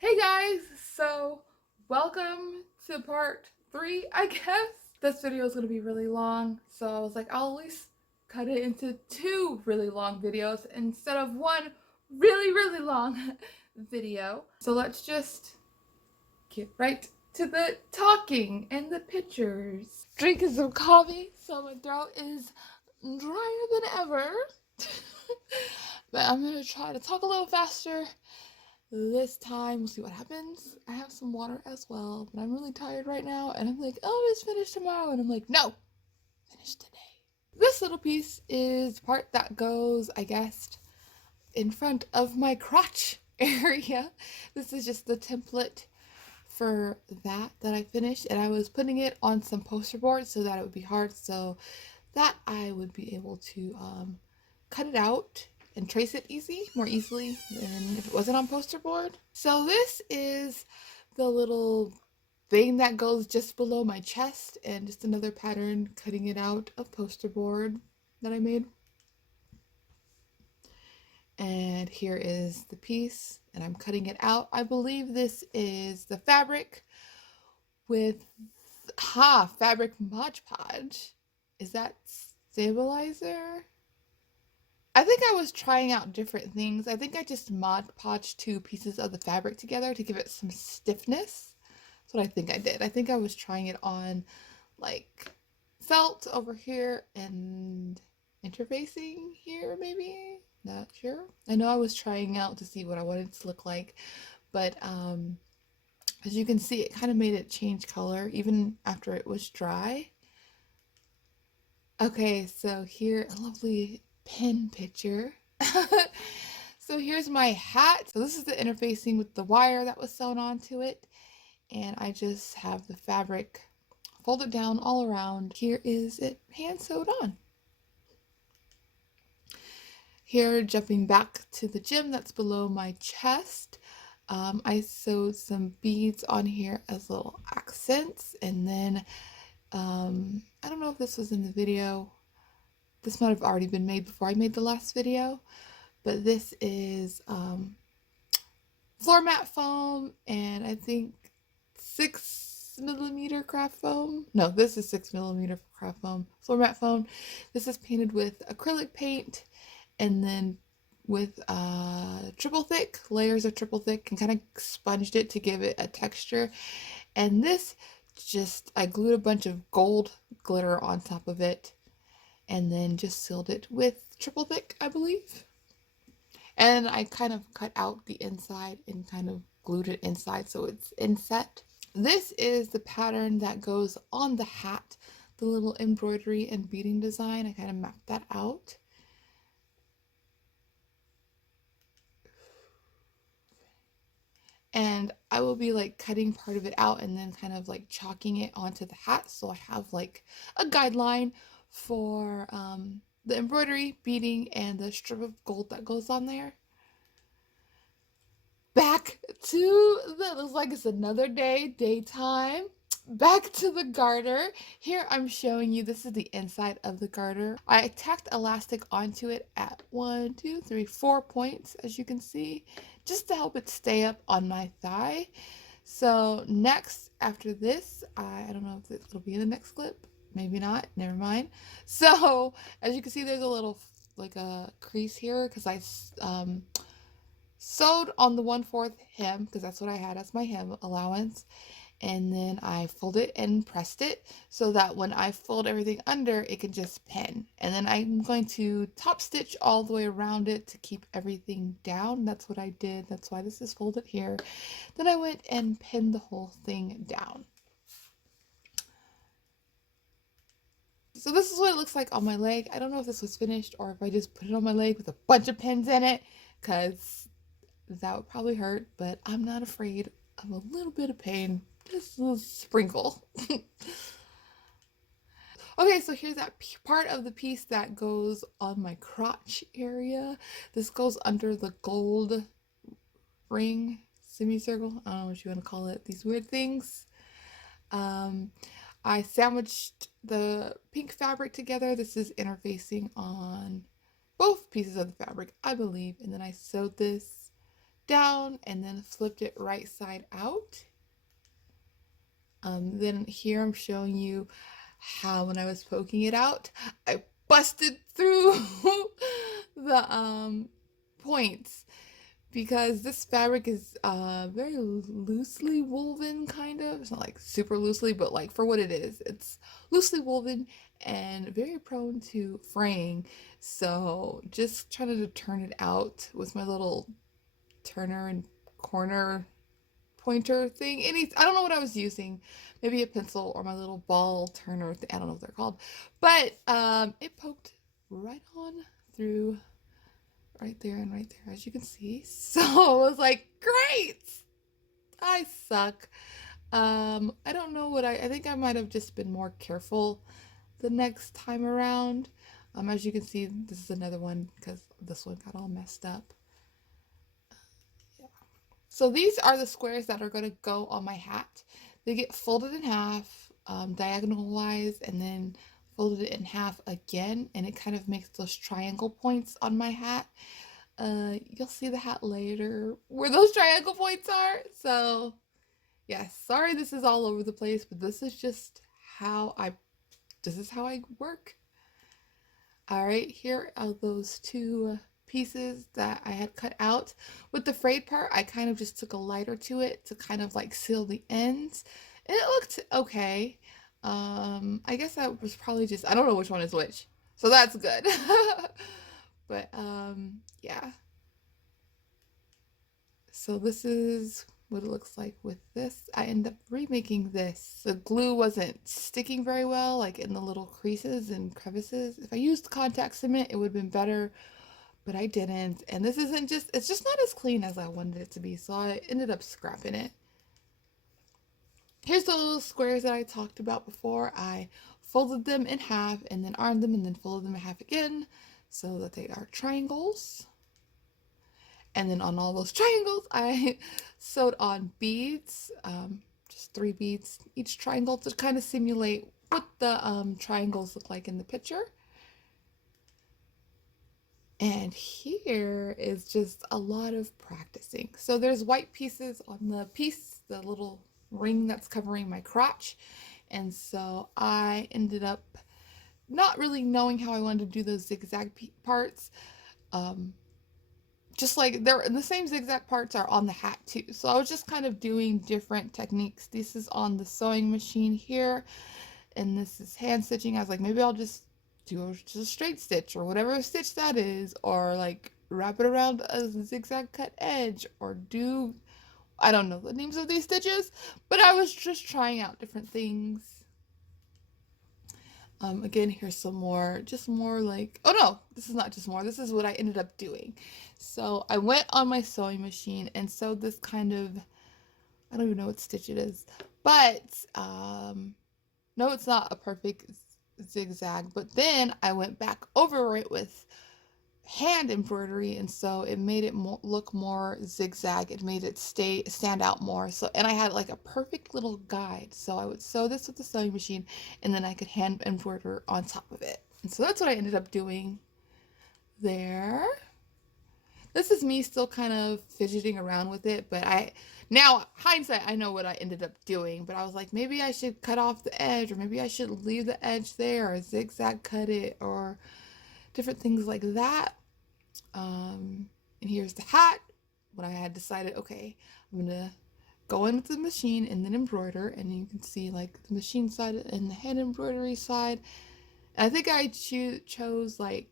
Hey guys, so welcome to part 3, I guess. This video is going to be really long, so I was like, I'll at least cut it into 2 really long videos instead of one really long video. So let's just get right to the talking and the pictures. Drinking some coffee, so my throat is drier than ever. But I'm going to try to talk a little faster this time. We'll see what happens. I have some water as well, but I'm really tired right now, and I'm like, oh, it's finished tomorrow, and I'm like, no, finish today. This little piece is the part that goes, I guess, in front of my crotch area. This is just the template for that I finished, and I was putting it on some poster board so that it would be hard, so that I would be able to cut it out and trace it more easily than if it wasn't on poster board. So this is the little thing that goes just below my chest, and just another pattern cutting it out of poster board that I made. And here is the piece, and I'm cutting it out. I believe this is the fabric with fabric Mod Podge. Is that stabilizer? I think I was trying out different things. I think I just Mod Podged 2 pieces of the fabric together to give it some stiffness. That's what I think I did. I think I was trying it on like felt over here and interfacing here, maybe? Not sure. I know I was trying out to see what I wanted it to look like, but as you can see, it kind of made it change color even after it was dry. Okay, so here, a lovely pen picture. So here's my hat. So this is the interfacing with the wire that was sewn onto it. And I just have the fabric folded down all around. Here is it hand sewed on. Here, jumping back to the gem that's below my chest, I sewed some beads on here as little accents. And then, I don't know if this was in the video. This might have already been made before I made the last video, but this is floor mat foam, and I think 6mm craft foam. No, this is 6mm craft foam, floor mat foam. This is painted with acrylic paint, and then with triple thick, layers of triple thick, and kind of sponged it to give it a texture. And this I glued a bunch of gold glitter on top of it, and then just sealed it with triple thick, I believe. And I kind of cut out the inside and kind of glued it inside so it's inset. This is the pattern that goes on the hat, the little embroidery and beading design. I kind of mapped that out. And I will be like cutting part of it out and then kind of like chalking it onto the hat, so I have like a guideline for the embroidery, beading, and the strip of gold that goes on there. Back to looks like it's another day, daytime. Back to the garter. Here I'm showing you, this is the inside of the garter. I tacked elastic onto it at 1, 2, 3, 4 points, as you can see, just to help it stay up on my thigh. So next, after this, I don't know if it'll be in the next clip. Maybe not, never mind. So as you can see, there's a little like a crease here because I sewed on the 1/4 hem because that's what I had as my hem allowance, and then I folded and pressed it so that when I fold everything under, it can just pin. And then I'm going to top stitch all the way around it to keep everything down. That's what I did. That's why this is folded here. Then I went and pinned the whole thing down. So this is what it looks like on my leg. I don't know if this was finished or if I just put it on my leg with a bunch of pins in it, because that would probably hurt, but I'm not afraid of a little bit of pain. Just a little sprinkle. Okay, so here's that part of the piece that goes on my crotch area. This goes under the gold ring, semicircle. I don't know what you want to call it. These weird things. I sandwiched the pink fabric together. This is interfacing on both pieces of the fabric, I believe. And then I sewed this down and then flipped it right side out. Then here I'm showing you how when I was poking it out, I busted through the points because this fabric is very loosely woven, kind of. It's not like super loosely, but like for what it is, it's loosely woven and very prone to fraying. So just trying to turn it out with my little turner and corner pointer thing. I don't know what I was using. Maybe a pencil or my little ball turner thing. I don't know what they're called. But it poked right on through right there and right there, as you can see. So I was like, great! I suck. I don't know what I think I might have just been more careful the next time around. As you can see, this is another one because this one got all messed up. So these are the squares that are going to go on my hat. They get folded in half, diagonal wise, and then folded in half again, and it kind of makes those triangle points on my hat. You'll see the hat later where those triangle points are. So yeah, sorry this is all over the place, but this is just how I work. All right, here are those two pieces that I had cut out. With the frayed part, I kind of just took a lighter to it to kind of like seal the ends. And it looked okay. I guess that was probably just, I don't know which one is which. So that's good. But yeah. So this is what it looks like with this. I end up remaking this. The glue wasn't sticking very well, like in the little creases and crevices. If I used contact cement, it would have been better, but I didn't. And this isn't just, it's just not as clean as I wanted it to be, so I ended up scrapping it. Here's the little squares that I talked about before. I folded them in half and then ironed them and then folded them in half again so that they are triangles. And then on all those triangles, I sewed on beads, just 3 beads each triangle to kind of simulate what the triangles look like in the picture. And here is just a lot of practicing. So there's white pieces on the piece, the little ring that's covering my crotch. And so I ended up not really knowing how I wanted to do those zigzag parts. Just like the same zigzag parts are on the hat too. So I was just kind of doing different techniques. This is on the sewing machine here, and this is hand stitching. I was like, maybe I'll just do a straight stitch or whatever stitch that is, or like wrap it around a zigzag cut edge, or do, I don't know the names of these stitches, but I was just trying out different things. Again, here's some more, just more like, oh no, this is not just more, this is what I ended up doing. So I went on my sewing machine and sewed this kind of, I don't even know what stitch it is, but no, it's not a perfect zigzag, but then I went back over it with hand embroidery, and so it made it look more zigzag. It made it stand out more. So, and I had like a perfect little guide, so I would sew this with the sewing machine and then I could hand embroider on top of it. And so that's what I ended up doing there. This is me still kind of fidgeting around with it, but now hindsight, I know what I ended up doing, but I was like, maybe I should cut off the edge, or maybe I should leave the edge there, or zigzag cut it, or different things like that. And here's the hat. When I had decided, okay, I'm gonna go in with the machine and then embroider, and you can see like the machine side and the hand embroidery side. And I think I chose like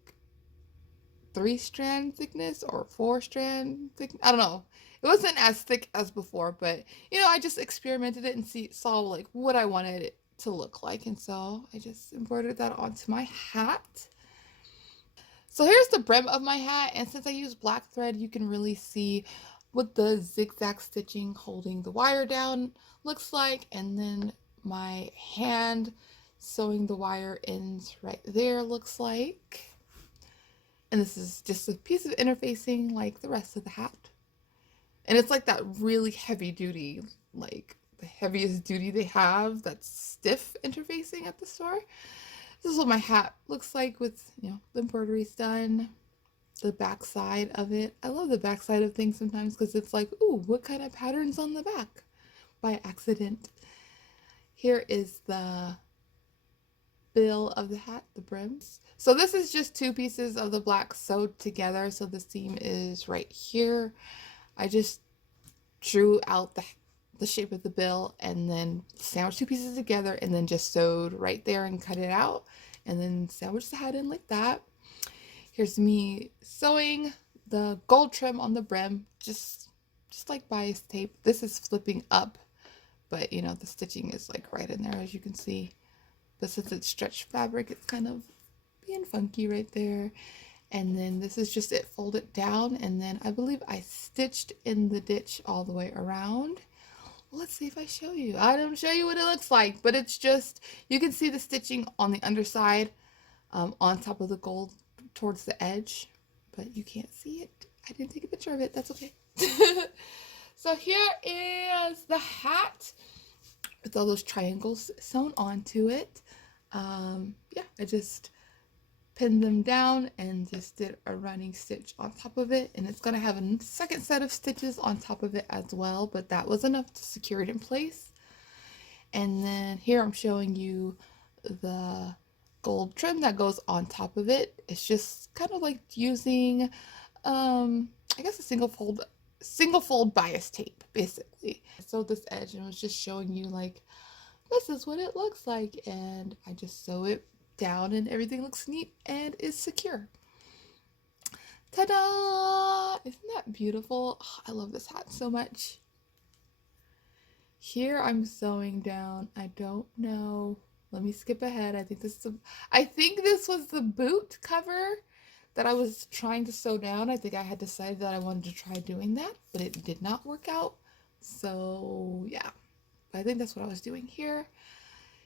3-strand thickness or 4-strand thickness. I don't know. It wasn't as thick as before, but you know, I just experimented it and saw like what I wanted it to look like, and so I just embroidered that onto my hat. So here's the brim of my hat, and since I use black thread, you can really see what the zigzag stitching holding the wire down looks like, and then my hand sewing the wire ends right there looks like. And this is just a piece of interfacing like the rest of the hat. And it's like that really heavy duty, like the heaviest duty they have, that's stiff interfacing at the store. This is what my hat looks like with, you know, the embroidery's done. the back side of it. I love the back side of things sometimes because it's like, ooh, what kind of pattern's on the back by accident. Here is the bill of the hat, the brims. So this is just 2 pieces of the black sewed together. So the seam is right here. I just drew out the shape of the bill and then sandwiched 2 pieces together and then just sewed right there and cut it out and then sandwiched the hat in like that. Here's me sewing the gold trim on the brim, just like bias tape. This is flipping up, but you know, the stitching is like right in there as you can see. But since it's stretched fabric, it's kind of being funky right there. And then this is just it folded down, and then I believe I stitched in the ditch all the way around. Let's see if I show you. I don't show you what it looks like, but it's just, you can see the stitching on the underside on top of the gold towards the edge, but you can't see it. I didn't take a picture of it. That's okay. So here is the hat with all those triangles sewn onto it. Yeah, I just pinned them down and just did a running stitch on top of it, and it's going to have a second set of stitches on top of it as well, but that was enough to secure it in place. And then here I'm showing you the gold trim that goes on top of it. It's just kind of like using I guess a single fold bias tape, basically. I sewed this edge and was just showing you like, this is what it looks like, and I just sew it down and everything looks neat and is secure. Ta-da! Isn't that beautiful? Oh, I love this hat so much. Here I'm sewing down, I don't know, let me skip ahead. I think this was the boot cover that I was trying to sew down. I think I had decided that I wanted to try doing that, but it did not work out. So yeah, but I think that's what I was doing here.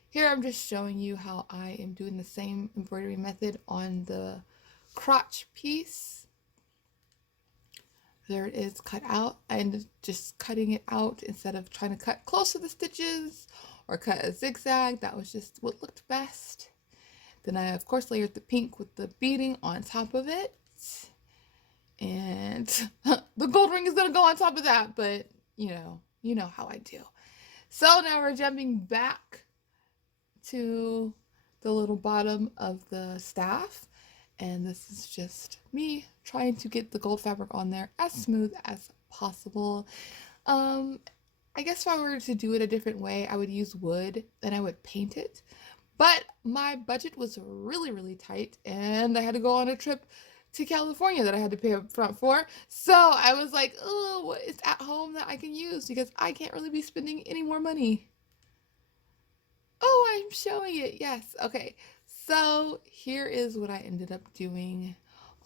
Here I'm just showing you how I am doing the same embroidery method on the crotch piece. There it is cut out, and just cutting it out instead of trying to cut close to the stitches or cut a zigzag. That was just what looked best. Then I of course layered the pink with the beading on top of it, and the gold ring is gonna go on top of that, but you know how I do. So now we're jumping back to the little bottom of the staff, and this is just me trying to get the gold fabric on there as smooth as possible. I guess if I were to do it a different way, I would use wood and I would paint it, but my budget was really tight and I had to go on a trip to California that I had to pay up front for. So I was like, oh, what is at home that I can use, because I can't really be spending any more money. Oh, I'm showing it. Yes. Okay. So here is what I ended up doing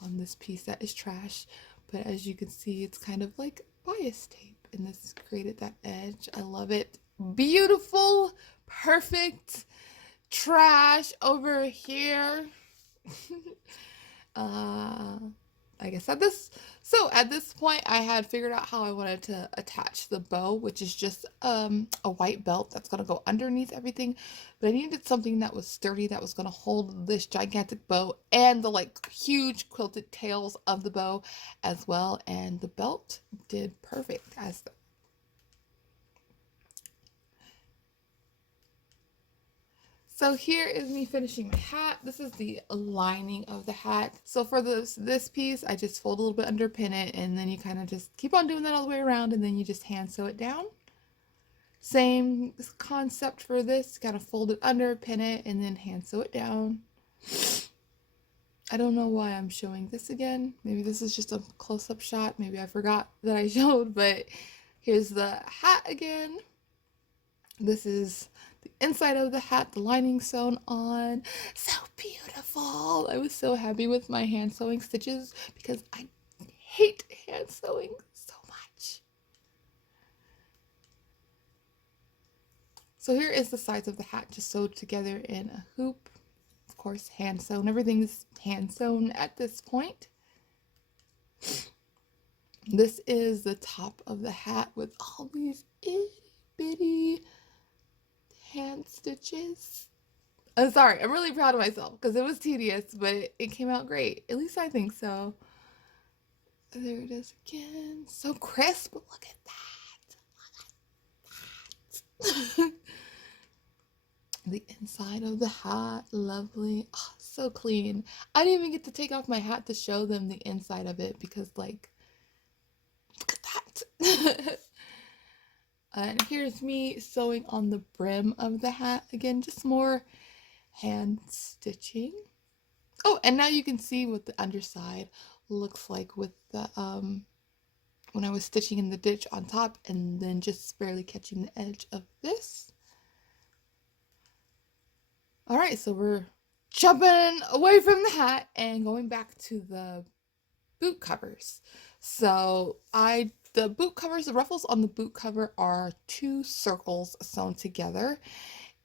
on this piece that is trash. But as you can see, it's kind of like bias tape, and this created that edge. I love it. Beautiful, perfect trash over here. I guess at this point I had figured out how I wanted to attach the bow, which is just a white belt that's going to go underneath everything, but I needed something that was sturdy, that was going to hold this gigantic bow and the like huge quilted tails of the bow as well, and the belt did perfect as the So here is me finishing my hat. This is the lining of the hat. So for this piece, I just fold a little bit under, pin it, and then you kind of just keep on doing that all the way around, and then you just hand sew it down. Same concept for this, kind of fold it under, pin it, and then hand sew it down. I don't know why I'm showing this again. Maybe this is just a close-up shot. Maybe I forgot that I showed, but here's the hat again. This is the inside of the hat, the lining sewn on. So beautiful. I was so happy with my hand sewing stitches because I hate hand sewing so much. So here is the sides of the hat just sewed together in a hoop. Of course, hand sewn. Everything's hand sewn at this point. This is the top of the hat with all these itty bitty hand stitches. I'm sorry, I'm really proud of myself because it was tedious, but it came out great. At least I think so. There it is again. So crisp. Look at that. The inside of the hat. Lovely. Oh, so clean. I didn't even get to take off my hat to show them the inside of it because, like, look at that. And here's me sewing on the brim of the hat. Again, just more hand stitching. Oh, and now you can see what the underside looks like with the when I was stitching in the ditch on top and then just barely catching the edge of this. All right, so we're jumping away from the hat and going back to the boot covers. So the boot covers, the ruffles on the boot cover are 2 circles sewn together.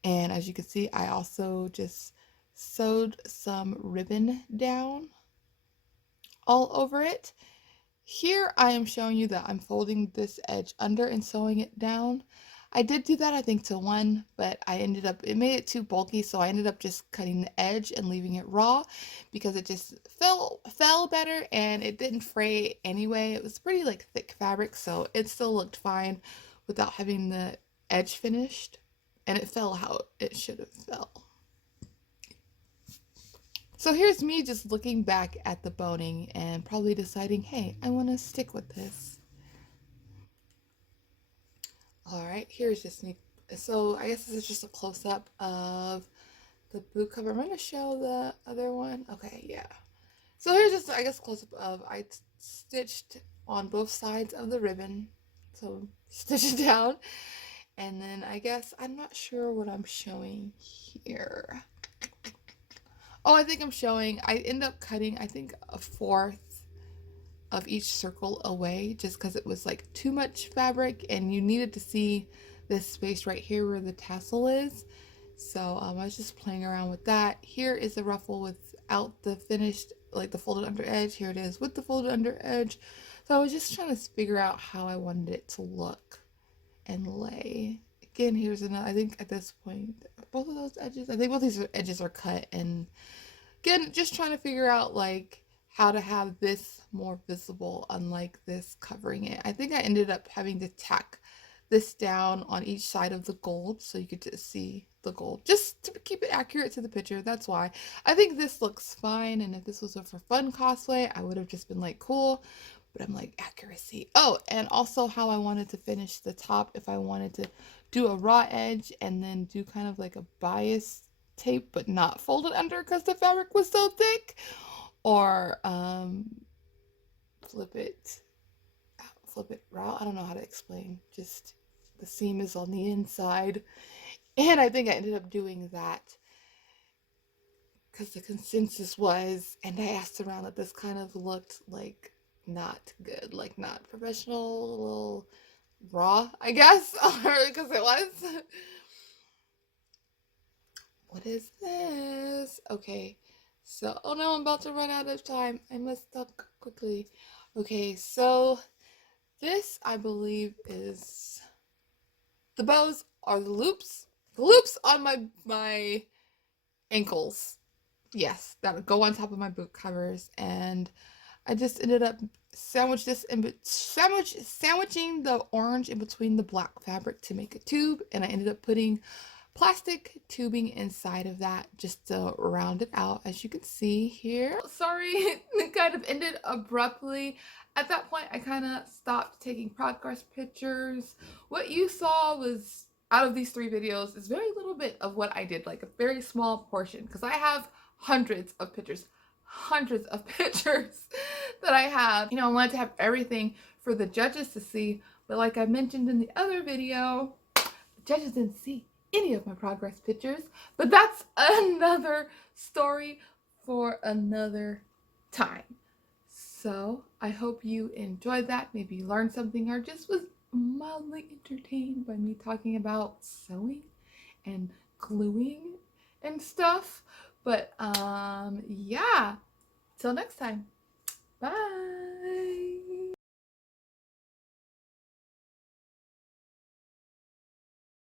And as you can see, I also just sewed some ribbon down all over it. Here I am showing you that I'm folding this edge under and sewing it down. I did do that, I think, to 1, but it made it too bulky, so I ended up just cutting the edge and leaving it raw because it just fell better and it didn't fray anyway. It was pretty like thick fabric, so it still looked fine without having the edge finished, and it fell how it should have fell. So here's me just looking back at the boning and probably deciding, hey, I want to stick with this. All right, here's just me. So I guess this is just a close-up of the boot cover. I'm going to show the other one. Okay, yeah. So here's just, I guess, close-up of I stitched on both sides of the ribbon. So stitch it down. And then I guess, I'm not sure what I'm showing here. Oh, I think I'm showing, I end up cutting, I think, a 1/4 of each circle away just because it was like too much fabric and you needed to see this space right here where the tassel is. So I was just playing around with that. Here is the ruffle without the finished, like the folded under edge. Here it is with the folded under edge. So I was just trying to figure out how I wanted it to look and lay. Again, here's another, I think at this point, both of those edges, I think both these edges are cut, and again, just trying to figure out like how to have this more visible, unlike this covering it. I think I ended up having to tack this down on each side of the gold so you could just see the gold, just to keep it accurate to the picture. That's why I think this looks fine, and if this was a for fun cosplay, I would have just been like, cool, but I'm like, accuracy. Oh, and also how I wanted to finish the top, if I wanted to do a raw edge and then do kind of like a bias tape but not fold it under because the fabric was so thick, or flip it raw. I don't know how to explain, just the seam is on the inside, and I think I ended up doing that because the consensus was, and I asked around, that this kind of looked like not good, like not professional, a little raw, I guess, because it was. What is this? Okay, so, oh no, I'm about to run out of time. I must talk quickly. Okay, so this, I believe, is the bows are the loops. The loops on my ankles. Yes, that would go on top of my boot covers, and I just ended up sandwiching the orange in between the black fabric to make a tube, and I ended up putting plastic tubing inside of that just to round it out, as you can see here. Sorry, it kind of ended abruptly. At that point, I kind of stopped taking progress pictures. What you saw was, out of these 3 videos, is very little bit of what I did, like a very small portion, because I have hundreds of pictures that I have. You know, I wanted to have everything for the judges to see, but like I mentioned in the other video, the judges didn't see any of my progress pictures, but that's another story for another time. So I hope you enjoyed that, maybe learned something, or just was mildly entertained by me talking about sewing and gluing and stuff. But yeah, till next time, bye.